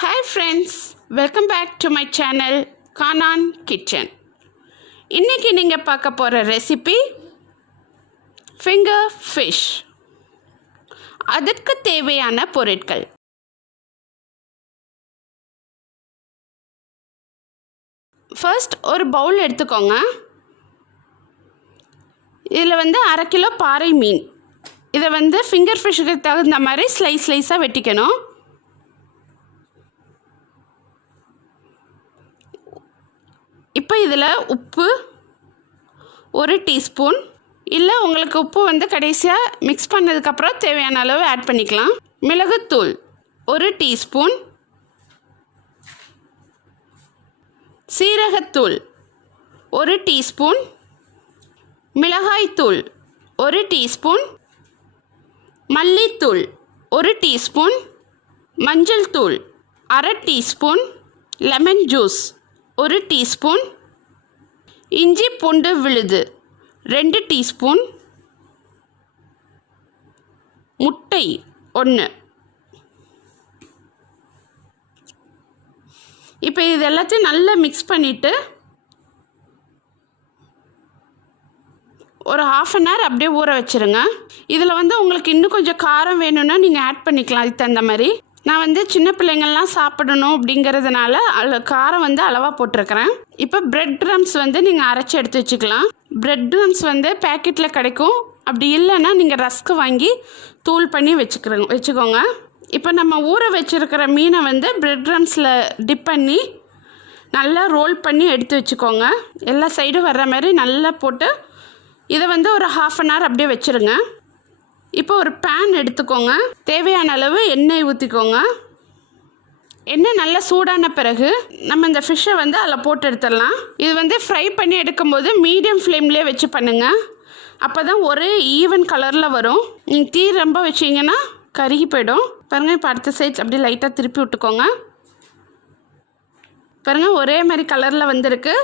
Hi friends, welcome back to my channel Kanan Kitchen. இன்னைக்கு நீங்க பார்க்க போற ரெசிபி finger fish. அதற்கு தேவையான பொருட்கள். First ஒரு பவுல் எடுத்துக்கோங்க. இதில் அரை கிலோ பாறை மீன். இதை finger fishக்கு தகுந்த மாதிரி ஸ்லைஸா வெட்டிக்கணும். இப்போ இதில் உப்பு 1 டீஸ்பூன், இல்லை உங்களுக்கு உப்பு கடைசியாக மிக்ஸ் பண்ணதுக்கப்புறம் தேவையான அளவு ஆட் பண்ணிக்கலாம். மிளகுத்தூள் 1 டீஸ்பூன், சீரகத்தூள் 1 டீஸ்பூன், மிளகாய்த்தூள் 1 டீஸ்பூன், மல்லித்தூள் 1 டீஸ்பூன், மஞ்சள் தூள் 1/2 டீஸ்பூன், லெமன் ஜூஸ் 1 டீஸ்பூன், இஞ்சி பூண்டு விழுது 2 டீஸ்பூன், முட்டை 1. இப்போ இது எல்லாத்தையும் நல்லா மிக்ஸ் பண்ணிவிட்டு ஒரு 1/2 அன் ஹவர் அப்படியே ஊற வச்சுருங்க. இதில் உங்களுக்கு இன்னும் கொஞ்சம் காரம் வேணும்னா நீங்கள் ஆட் பண்ணிக்கலாம். அதுக்கு தகுந்த மாதிரி நான் சின்ன பிள்ளைங்கள்லாம் சாப்பிடணும் அப்படிங்கிறதுனால காரம் அளவாக போட்டிருக்கிறேன். இப்போ பிரெட் க்ரம்ஸ் நீங்கள் அரைச்சி எடுத்து வச்சுக்கலாம். பிரெட் க்ரம்ஸ் பேக்கெட்டில் கிடைக்கும். அப்படி இல்லைன்னா நீங்கள் ரஸ்க்கு வாங்கி தூள் பண்ணி வச்சுக்கோங்க. இப்போ நம்ம ஊற வச்சுருக்கிற மீனை பிரெட் க்ரம்ஸில் டிப் பண்ணி நல்லா ரோல் பண்ணி எடுத்து வச்சுக்கோங்க. எல்லா சைடும் வர்ற மாதிரி நல்லா போட்டு இதை ஒரு 1/2 அன் ஹவர் அப்படியே வச்சுருங்க. இப்போ ஒரு பேன் எடுத்துக்கோங்க. தேவையான அளவு எண்ணெய் ஊற்றிக்கோங்க. எண்ணெய் நல்லா சூடான பிறகு நம்ம இந்த ஃபிஷ்ஷை அதில் போட்டு எடுத்துடலாம். இது ஃப்ரை பண்ணி எடுக்கும்போது மீடியம் ஃப்ளேம்லேயே வச்சு பண்ணுங்கள். அப்போ தான் ஒரே ஈவன் கலரில் வரும். நீங்கள் தீ ரொம்ப வச்சிங்கன்னா கருகி போயிடும். பாருங்கள், இப்போ அடுத்த சைட் அப்படியே லைட்டாக திருப்பி விட்டுக்கோங்க. பாருங்கள், ஒரே மாதிரி கலரில் வந்திருக்கு.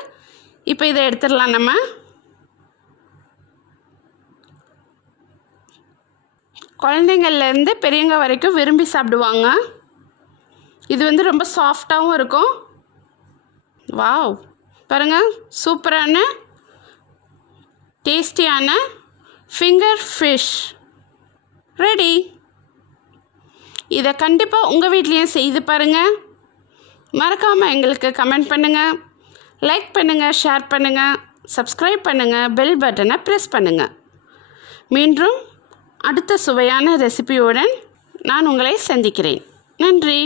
இப்போ இதை எடுத்துடலாம். நம்ம குழந்தைங்கள்லேருந்து பெரியவங்க வரைக்கும் விரும்பி சாப்பிடுவாங்க. இது ரொம்ப சாஃப்டாகவும் இருக்கும். வாவ், பாருங்கள், சூப்பரான டேஸ்டியான ஃபிங்கர் ஃபிஷ் ரெடி. இதை கண்டிப்பாக உங்கள் வீட்லேயும் செய்து பாருங்கள். மறக்காமல் எங்களுக்கு கமெண்ட் பண்ணுங்கள், லைக் பண்ணுங்கள், ஷேர் பண்ணுங்கள், சப்ஸ்கிரைப் பண்ணுங்கள், பெல் பட்டனை ப்ரெஸ் பண்ணுங்கள். மீண்டும் அடுத்த சுவையான ரெசிபியுடன் நான் உங்களை சந்திக்கிறேன். நன்றி.